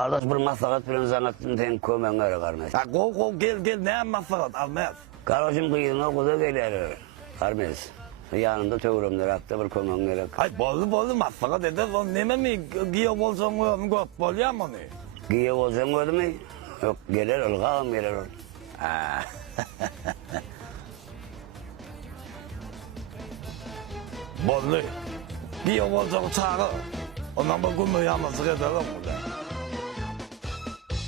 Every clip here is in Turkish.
Kardeş bir maslahat bilen zanatın ten kömeňe garmaz. Ha go gel ne maslahat almaz. Kardeşim kıyığına kuda gelir. Garmaz. Yanında töwrümler akta bir kömeň gerek. Ay bolly maslahat eder on neme mi giýe bolsaň goýan gop bolýarmy? Giýe bolsaň bolmy? Yok gelir ılgam gelir. Ha. Bolly. Giýe bolsaň çagy. Ondan bu gümme ýalnızlyk ederler burada.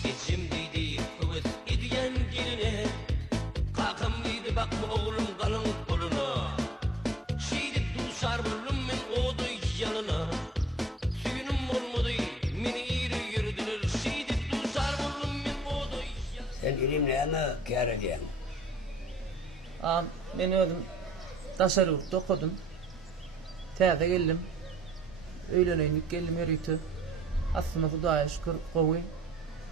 Geçim dedi, kuvvet ediyen girine. Kakam dedi bakma oğlum kanın koluna. Şiidip duşar buldum men odu yanına. Suyunum olmadı, meni iri yürüdüler. Şiidip duşar buldum men odu yanına. Sen ilimle ama kâr ediyen. Ağam, ben ödüm tasarrufta okudum. Täze geldim. Öýlenýändik geldim ýörüýtü. Aslında Hudaýa şükür gowy.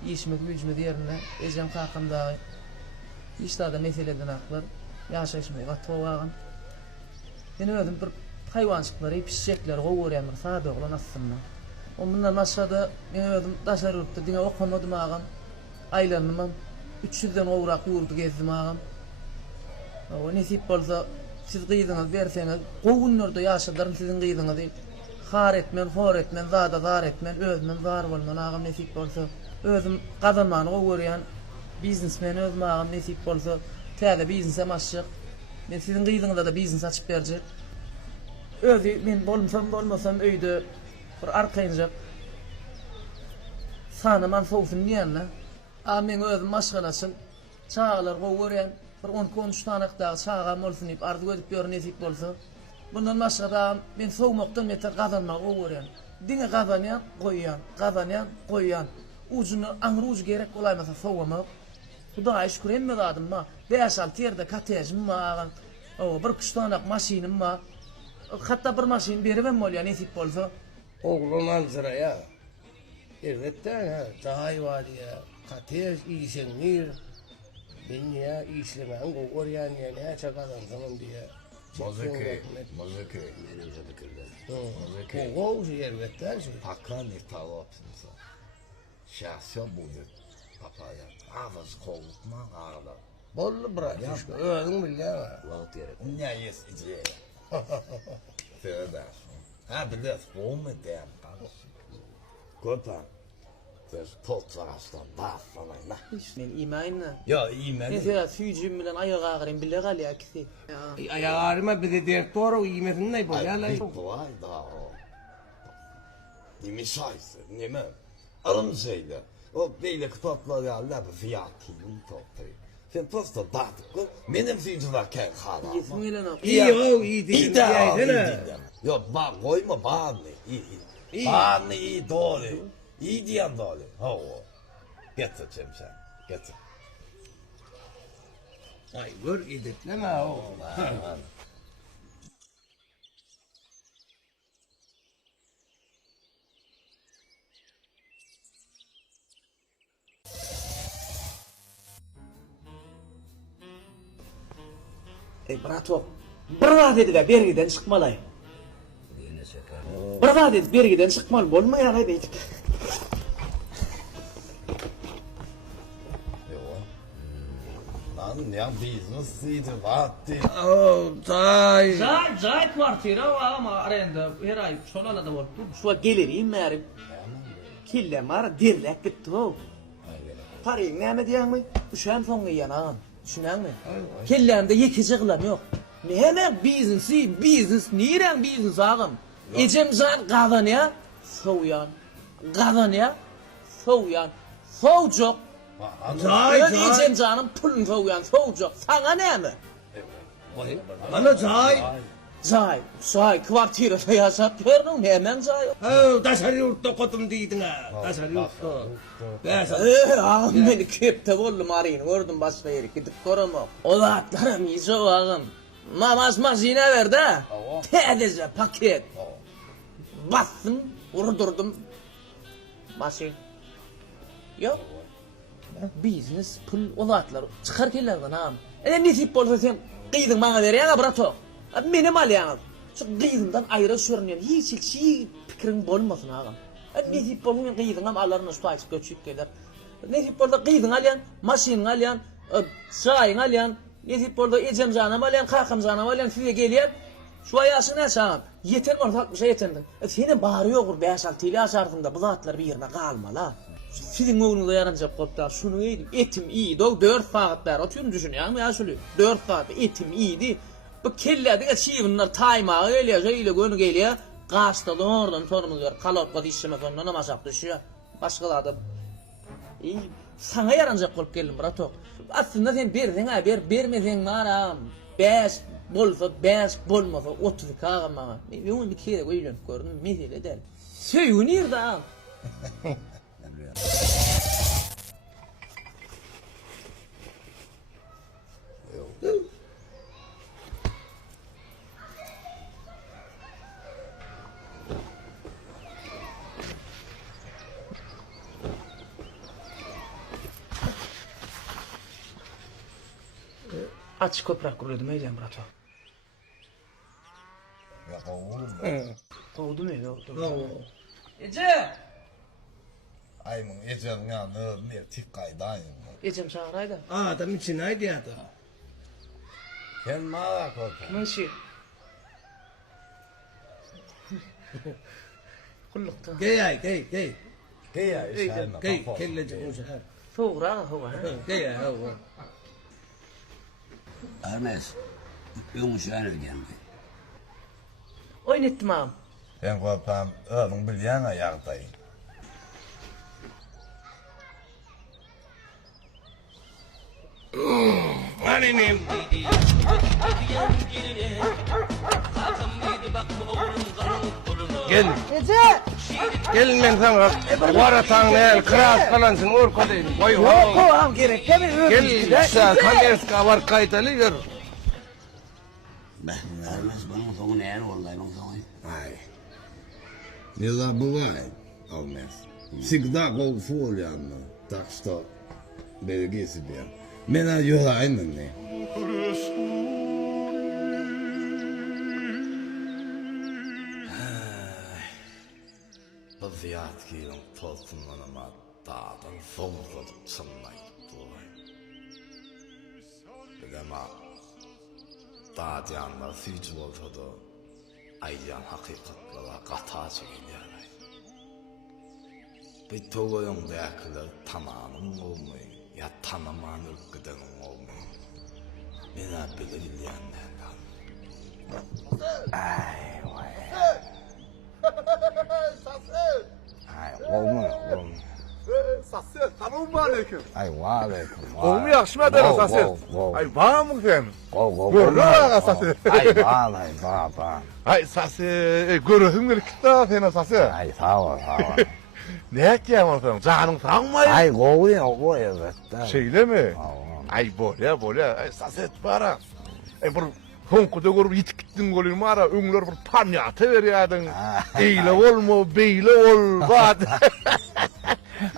Ýeşmek güýjmek ýerine ejem kakymdagy. Işlarda meseleden aklar. Ýaşaşmay gatwagam. Ben ödüm bir haýwançyklary, pişekler gowurýamyr sada oglan aslında. Ondan başga ben ödüm tasarrufta diňe okumadym agam. Aýlanmam 300den gowrak ýurdu gezdim agam. O nesip bolsa siz gyýdyňyz berseňiz, gowunlarda ýaşadarym sizin gyýdyňyzy. Har etmen, hor etmen, zar etmen, özmen zar bolman agam nesip bolsa. Özüm gazanmany gowurýan biznesmen özüm agam nesip bolsa, täze biznesem açjak. Men sizin gyýdyňyzda da biznes açyp berjek. Özü men bolmasam öýde bir arkaýynjak. Sanaman sowsun diýenler. A men özüm maşgalaçyn, çağlar gowurýan. Bir 10-13 tanakdagy çağam bolsun diýip ardy gözüp ýör nesip bolsa. Bundan başga men sowmakdan beter gazanmak gowurýan. Diňe gazanýan, goýýan. Ujuny aňruj gerek bolaýmasa sowmak. Hudaýa şükür emme zadym ma. 5-6 ýerde katejim ma. O bir kuştanak maşinim ma. Hatda bir maşin beribem bolýar nesip bolsa. Oğlum anzıra ya. Elbette ha. Çay var ya. Katej işenir. Ben ya işlemen oryan ya ne çakadan zaman diye. Mozeke. Benim fikirde. O elbette. Hakan irtalopsınsa. Şahsiya budur. Papaya. Ağız kovutma ağla. Bollu bırak. Öğün bilya. Wagt gerek. Ne yes icre. Federasyon. Ha bilet olma dem kardeş. Kopa. Des potrastan bafalana. Men imayna. Ya iyi men. Mesela süýjüm bilen aýagy agyryn bile galýa kisi. Ayağarıma bir de direktör o iyimetin ne bolýar. Çok kolay da o. Nimişaysa, nime? Aramızayla. O böyle kitaplar ya bir fiyatıyım toplayı. Sen posta dağıtık, benim fücüler ken hala. Ýetim bilen ok. İyi o iyi değil. İyi de. Yok bak koyma bağını. İyi. Bağını iyi doğru. İyi diyen doğru. Ha o. Getir Cemşen. Getir. Ay gör edetleme o. Brato. Brava dedi ve bergiden çıkmalay. Yine şeker. Brava dedi bergiden çıkmal bolmaýar dedi. Lan ya business'ıydı vaatti. O çay. Zay kwartira ama arenda her ay şolala da bolupdy. Şuwa geleriyim märim. Kille mar dirlek bitdi o. Paryň näme diýäňmi? Uşam soňgy ýanan. Düşünäňmi? Kellemde ýekici gylan ýok. Näme biznes niren biznes agam? Ejemjan gazanýa, sowyan. Sowjok. Çay. Ejemjanym pulun sowyan, sowjok. Saňa näme? Bana çay. Zay, kwartirada ýaşap görnüň nämen zay? Ha tasarrufta okudum diýdiň ha. Tasarrufta. Ağam beni köpte bollum arayın, gördüm başka yere gidip göremem. Olatlarım iyice ağam. Mazine ver de. Tedece paket. Bastım, vurdurdum. Masin. Yok. Biznes, pul, olatlar. Çıkar kellerden ağam. Nesip bolsa sen kıydın bana verýän brato. Benim alýaňyz. Şu gyýdymdan aýra sürünýän hiç fikriň bolmasyn agam. Ne tip bolun qıydın am alarını tutayıp göçüp gelir. Ne tip bolda qıydın alyan, maşin alyan, çayın alyan, ne tip bolda ecem canam alyan, kakam canam alyan size geliyen. Şu ayasın ne sağın? Yeter mi ortak bir şey yetendin? Senin bağırıyor kur 5-6 ili aşardığında bu zatlar bir yerine kalma la. Sizin oğlunuza yaranacak kopta şunu iyiydi. Etim iyiydi o 4 saat der. Atıyorum düşünüyorum ya şöyle 4 saat etim iyiydi. Bu kelle de çiğinler taymağı öyle gönü geliyor. Kaçta oradan torumuz var. Kalorka dişime sonuna namasak düşüyor. Başkalar da iyi. Sana yaranacak kolup geldim brato. Aslında sen berdin ha bermedin maram. 5 bolsa 5 bolmasa 30 kağıma. Ne onu bir kere koyuyorum gördün mesele der. Söyünür da. Aç köprak kuruyordum eylem brato. Ya oğlum. Kovdu mu ya? Ece! Ay mın ecen ya ne tik kaydayım. Ecem çağıraydı. Adam için haydi ya da. Sen mağara korkun. Nasıl? Kullukta. Gel. Gel ya işayma. Gel kellece uca. Soğura hava. Gel ya. Hermes. Yumuşağın ödendi. Oynettim ağam. Ben korkam oğlum bilyen ayaktayım. Annem. Ediyen girine kakam mıydı bakma oğlum kanın koluna. Gel. Gelin ben sana. Vara tanrı kras kalansın orkadayım. Vay Yok ağam gerek Gel sen kamerska var kaytalı gör. Hermes bunun sonu ne vallahi bunun sonu. Ay. Не забывай, Алмаз. Всегда гол фолианно. Так что береги себя. Меня юрайнен. Bu ziyatki'nin tolsunlanıma dağdan somradıp çınlayıp durayım. Bilema, dağdiyanlar sücü olsa da ayyan hakikatlara kata çekiliyarayım. Bir toğuyun değerler tamamın olmayı, ya tanıman ülküdenin olmayı. Bina bilirliyenden ay vay. Ay olmuyor. Sasset, selamun aleyküm. Ay aleyküm. Oğlum yakışma ederim Sasset. Ay var mı sen? Görün ağa Sasset. Ay bağ. Ay Sasset, görürsün bir kitle seni Sasset. Ay sağ ol. Ne edeceğim sen? Canın sağ mı? Ay kovuyor evet. Şeyle mi? Tamam. Ay böyle. Ay Sasset bara. Ay bu honkuda görüp yitik gittin golün mara, öňler bir panyata berýädiň. Eýle bolma, beýle bol, bat.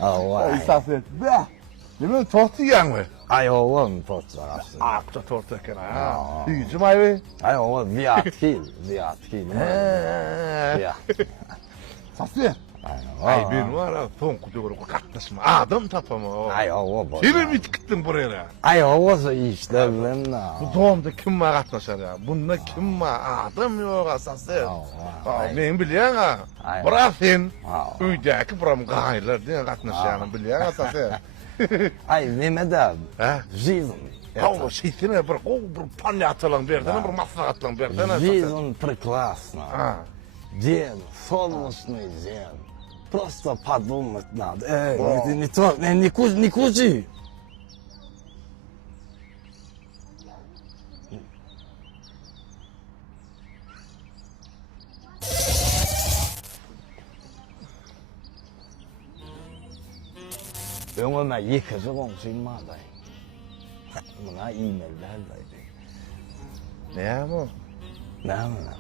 Ay Sasset, be. Nime tortu ýanmy? Ay oğlum fotoğraf. Akta tortu eken ha. Ýyjy maýby? Ay oğlum viatkil. Ya. Sasset. Ay ben var ha, honkuda görüp gatnaşma. Adam tapama. Ay oğlum. Seni mi yitik gittin buraya? Ay oğlum işlerim la. Bu doğumda kim var gatnaşar ya? Bunda kim var? Adam yok Sasset. Men bilýän ha. Ay. Bırak sen. Aa. Öýdäki buram gaýlar diýen gatnaşýanyň bilýän ha Sasset. Ay nemede? Ha? Жизнь. Hawa şeýtine bir panyatalan berden, bir maslahatlan berden. Жизнь прекрасна. Ha. День, солнечный день. Просто подумать надо. О. Не то, не кузи. Öňüme ýekiji goňşymada. Muňa e-mailler berdi. Näme? Näme?